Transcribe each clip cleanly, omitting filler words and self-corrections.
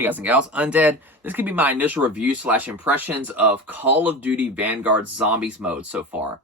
Hey guys and gals, Undead. This could be my initial review / impressions of Call of Duty Vanguard Zombies mode so far.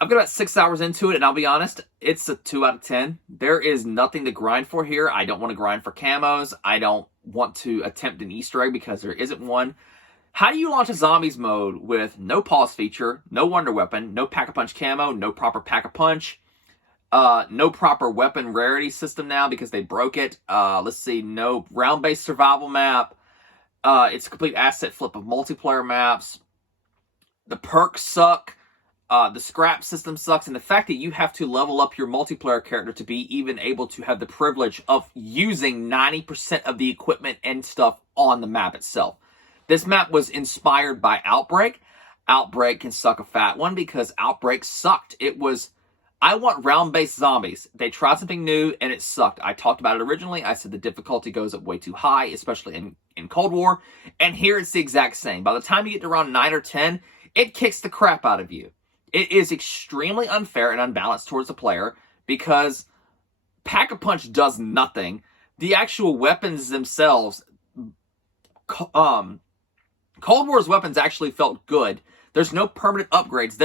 I've got about 6 hours into it, and I'll be honest, it's a 2 out of 10. There is nothing to grind for here. I don't want to grind for camos. I don't want to attempt an Easter egg because there isn't one. How do you launch a Zombies mode with no pause feature, no wonder weapon, no pack-a-punch camo, no proper pack-a-punch, no proper weapon rarity system now because they broke it. Let's see, no round-based survival map. It's a complete asset flip of multiplayer maps. The perks suck. The scrap system sucks. And the fact that you have to level up your multiplayer character to be even able to have the privilege of using 90% of the equipment and stuff on the map itself. This map was inspired by Outbreak. Outbreak can suck a fat one because Outbreak sucked. It was... I want round-based zombies. They tried something new, and it sucked. I talked about it originally. I said the difficulty goes up way too high, especially in Cold War. And here it's the exact same. By the time you get to around 9 or 10, it kicks the crap out of you. It is extremely unfair and unbalanced towards the player because Pack-a-Punch does nothing. The actual weapons themselves... Cold War's weapons actually felt good. There's no permanent upgrades.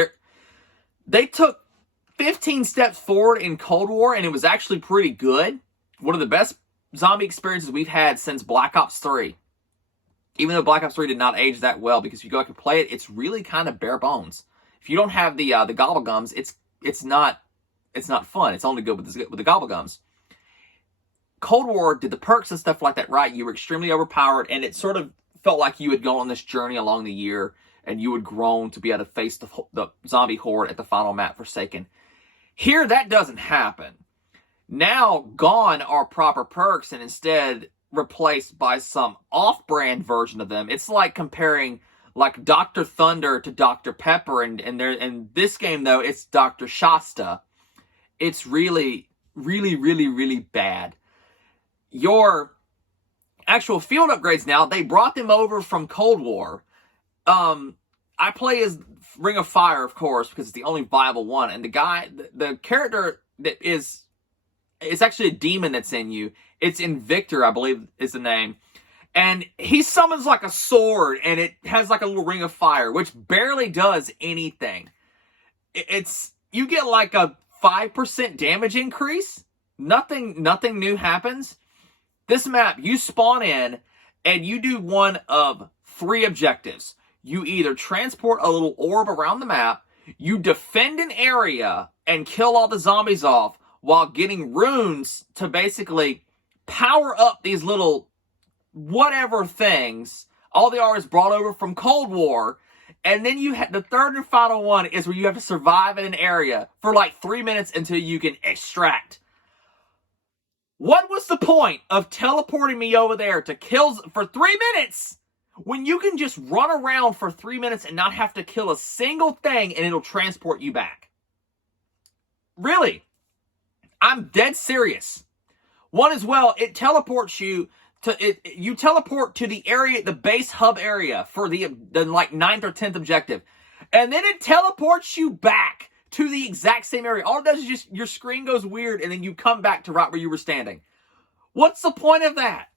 They took 15 steps forward in Cold War, and it was actually pretty good. One of the best zombie experiences we've had since Black Ops 3. Even though Black Ops 3 did not age that well, because if you go back and play it, it's really kind of bare bones. If you don't have the gobblegums, it's not fun. It's only good with the gobblegums. Cold War did the perks and stuff like that right. You were extremely overpowered, and it sort of felt like you had gone on this journey along the year, and you had grown to be able to face the zombie horde at the final map, Forsaken. Here, that doesn't happen. Now, gone are proper perks and instead replaced by some off-brand version of them. It's like comparing like Dr. Thunder to Dr. Pepper, and this game, though, it's Dr. Shasta. It's really, really, really, really bad. Your actual field upgrades now, they brought them over from Cold War. I play as Ring of Fire, of course, because it's the only viable one. And the character that is actually a demon that's in you. It's Invictor, I believe is the name. And he summons like a sword, and it has like a little ring of fire, which barely does anything. You get like a 5% damage increase. Nothing new happens. This map, you spawn in, and you do one of 3 objectives. You either transport a little orb around the map, you defend an area and kill all the zombies off while getting runes to basically power up these little whatever things. All they are is brought over from Cold War. And then the third and final one is where you have to survive in an area for like 3 minutes until you can extract. What was the point of teleporting me over there to kill for 3 minutes when you can just run around for 3 minutes and not have to kill a single thing and it'll transport you back? Really? I'm dead serious. One as well, it teleports you you teleport to the area, the base hub area for the like 9th or 10th objective. And then it teleports you back to the exact same area. All it does is just your screen goes weird and then you come back to right where you were standing. What's the point of that?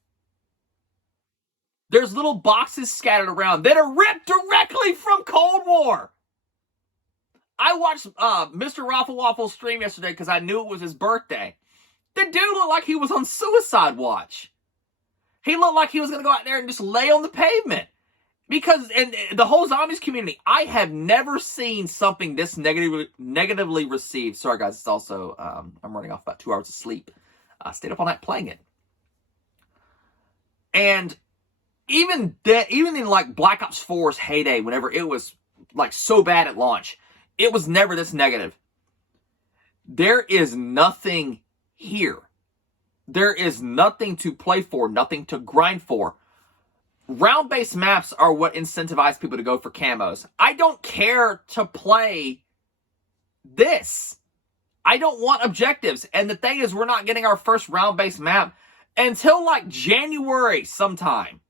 There's little boxes scattered around that are ripped directly from Cold War. I watched Mr. Raffle Waffle's stream yesterday because I knew it was his birthday. The dude looked like he was on suicide watch. He looked like he was going to go out there and just lay on the pavement. Because, and the whole zombies community, I have never seen something this negatively received. Sorry guys, it's also, I'm running off about 2 hours of sleep. I stayed up all night playing it. And even in like Black Ops 4's heyday, whenever it was like so bad at launch, it was never this negative. There is nothing here. There is nothing to play for, nothing to grind for. Round-based maps are what incentivize people to go for camos. I don't care to play this. I don't want objectives. And the thing is, we're not getting our first round-based map until like January sometime.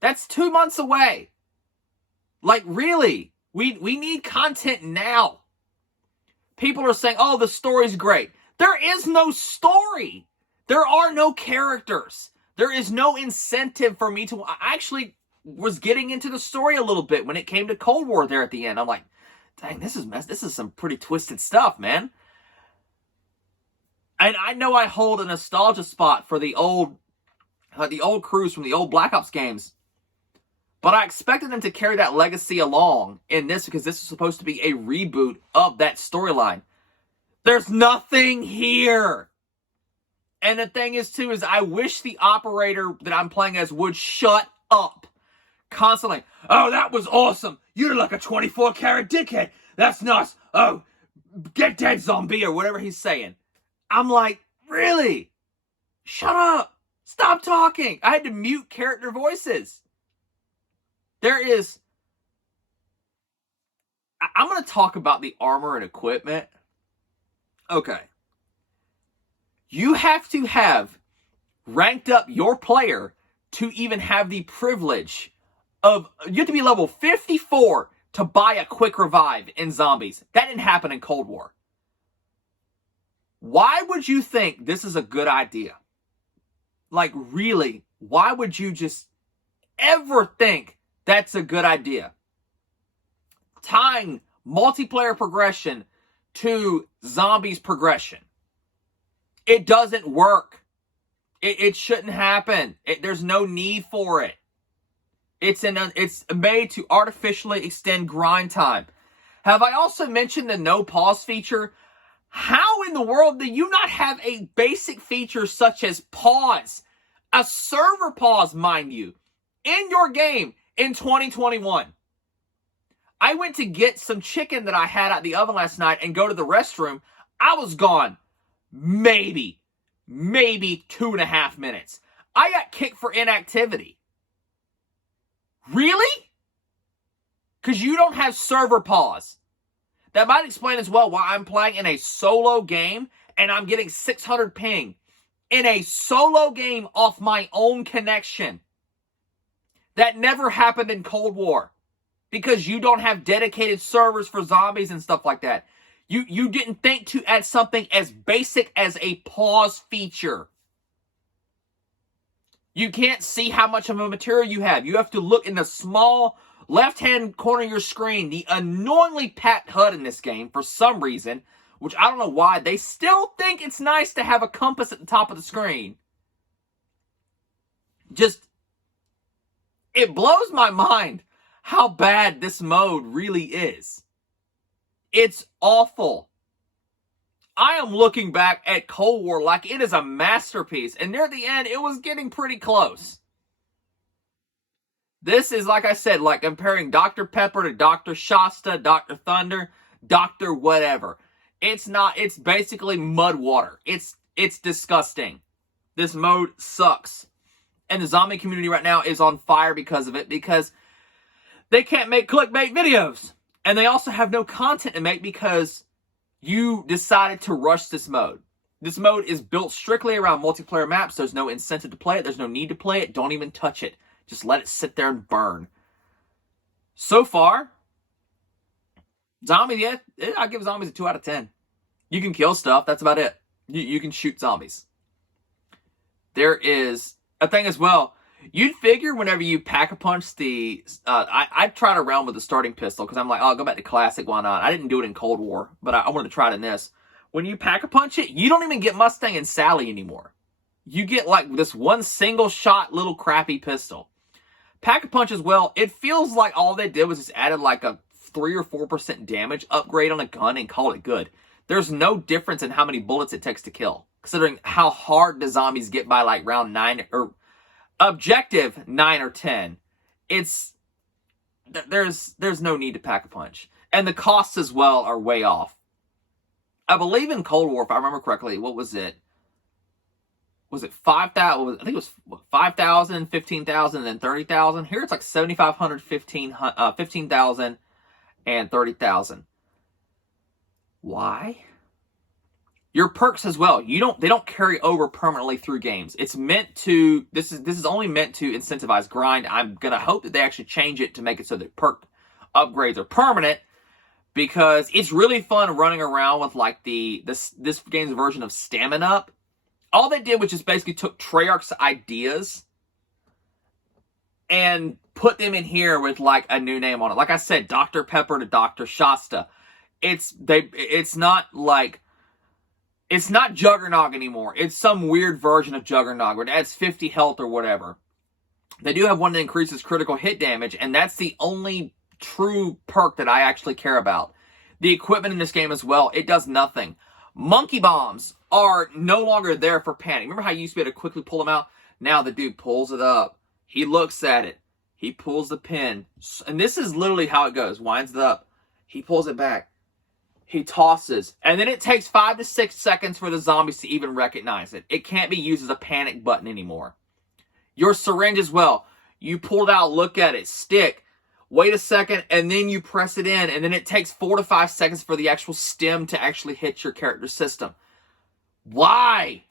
That's 2 months away. Like, really? We need content now. People are saying, oh, the story's great. There is no story. There are no characters. There is no incentive for me to... I actually was getting into the story a little bit when it came to Cold War there at the end. I'm like, dang, this is some pretty twisted stuff, man. And I know I hold a nostalgia spot for the old crews from the old Black Ops games. But I expected them to carry that legacy along in this because this is supposed to be a reboot of that storyline. There's nothing here. And the thing is, too, is I wish the operator that I'm playing as would shut up constantly. Oh, that was awesome. You're like a 24-karat dickhead. That's nuts. Oh, get dead, zombie, or whatever he's saying. I'm like, really? Shut up. Stop talking. I had to mute character voices. I'm going to talk about the armor and equipment. Okay. You have to have ranked up your player to even have the privilege of... You have to be level 54 to buy a quick revive in zombies. That didn't happen in Cold War. Why would you think this is a good idea? Like, really, why would you just ever think that's a good idea? Tying multiplayer progression to zombies progression. It doesn't work. It shouldn't happen. There's no need for it. It's made to artificially extend grind time. Have I also mentioned the no pause feature? How in the world do you not have a basic feature such as pause? A server pause, mind you, in your game in 2021. I went to get some chicken that I had out the oven last night and go to the restroom. I was gone maybe 2.5 minutes. I got kicked for inactivity. Really? Because you don't have server pause. That might explain as well why I'm playing in a solo game and I'm getting 600 ping in a solo game off my own connection. That never happened in Cold War because you don't have dedicated servers for zombies and stuff like that. You didn't think to add something as basic as a pause feature. You can't see how much of a material you have. You have to look in the small left-hand corner of your screen. The annoyingly packed HUD in this game, for some reason, which I don't know why, they still think it's nice to have a compass at the top of the screen. It blows my mind how bad this mode really is. It's awful. I am looking back at Cold War like it is a masterpiece, and near the end, it was getting pretty close. This is, like I said, like comparing Dr. Pepper to Dr. Shasta, Dr. Thunder, Dr. whatever. It's not, it's basically mud water. It's disgusting. This mode sucks. And the zombie community right now is on fire because of it, because they can't make clickbait videos. And they also have no content to make because you decided to rush this mode. This mode is built strictly around multiplayer maps. There's no incentive to play it. There's no need to play it. Don't even touch it. Just let it sit there and burn. So far, zombies, yeah, I give zombies a 2 out of 10. You can kill stuff. That's about it. You can shoot zombies. There is a thing as well. You'd figure whenever you pack-a-punch the... I tried around with the starting pistol because I'm like, oh, I'll go back to classic, why not? I didn't do it in Cold War, but I wanted to try it in this. When you pack-a-punch it, you don't even get Mustang and Sally anymore. You get like this one single-shot little crappy pistol. Pack-a-punch as well, it feels like all they did was just added like a 3 or 4% damage upgrade on a gun and call it good. There's no difference in how many bullets it takes to kill, considering how hard the zombies get by like round 9 or... objective 9 or 10. There's no need to pack a punch. And the costs as well are way off. I believe in Cold War, if I remember correctly, what was it? Was it 5,000? I think it was 5,000, 15,000, and then 30,000. Here it's like 7,500, 15,000, and 30,000. Why? Your perks as well. They don't carry over permanently through games. It's meant to, this is only meant to incentivize grind. I'm gonna hope that they actually change it to make it so that perk upgrades are permanent, because it's really fun running around with like this game's version of Stamina Up all they did was just basically took Treyarch's ideas and put them in here with like a new name on it. Like I said, Dr. Pepper to Dr. Shasta. It's not Juggernog anymore. It's some weird version of Juggernog where it adds 50 health or whatever. They do have one that increases critical hit damage, and that's the only true perk that I actually care about. The equipment in this game as well, it does nothing. Monkey bombs are no longer there for panic. Remember how you used to be able to quickly pull them out? Now the dude pulls it up. He looks at it. He pulls the pin. And this is literally how it goes. Winds it up. He pulls it back. He tosses. And then it takes 5 to 6 seconds for the zombies to even recognize it. It can't be used as a panic button anymore. Your syringe as well. You pull it out, look at it, stick. Wait a second, and then you press it in, and then it takes 4 to 5 seconds for the actual stem to actually hit your character system. Why?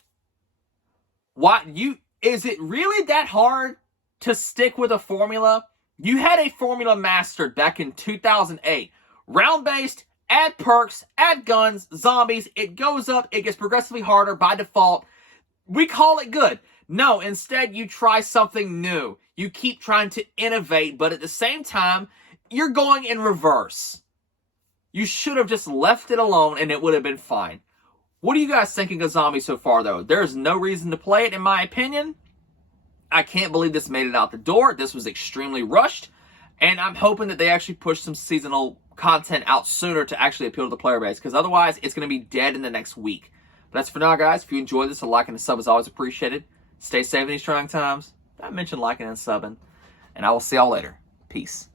Is it really that hard to stick with a formula? You had a formula mastered back in 2008. Round-based, add perks, add guns, zombies. It goes up, it gets progressively harder by default. We call it good. No, instead you try something new. You keep trying to innovate, but at the same time, you're going in reverse. You should have just left it alone and it would have been fine. What are you guys thinking of Zombies so far, though? There's no reason to play it, in my opinion. I can't believe this made it out the door. This was extremely rushed, and I'm hoping that they actually push some seasonal content out sooner to actually appeal to the player base, because otherwise, it's going to be dead in the next week. But that's for now, guys. If you enjoyed this, a like and a sub is always appreciated. Stay safe in these trying times. I mentioned liking and subbing. And I will see y'all later. Peace.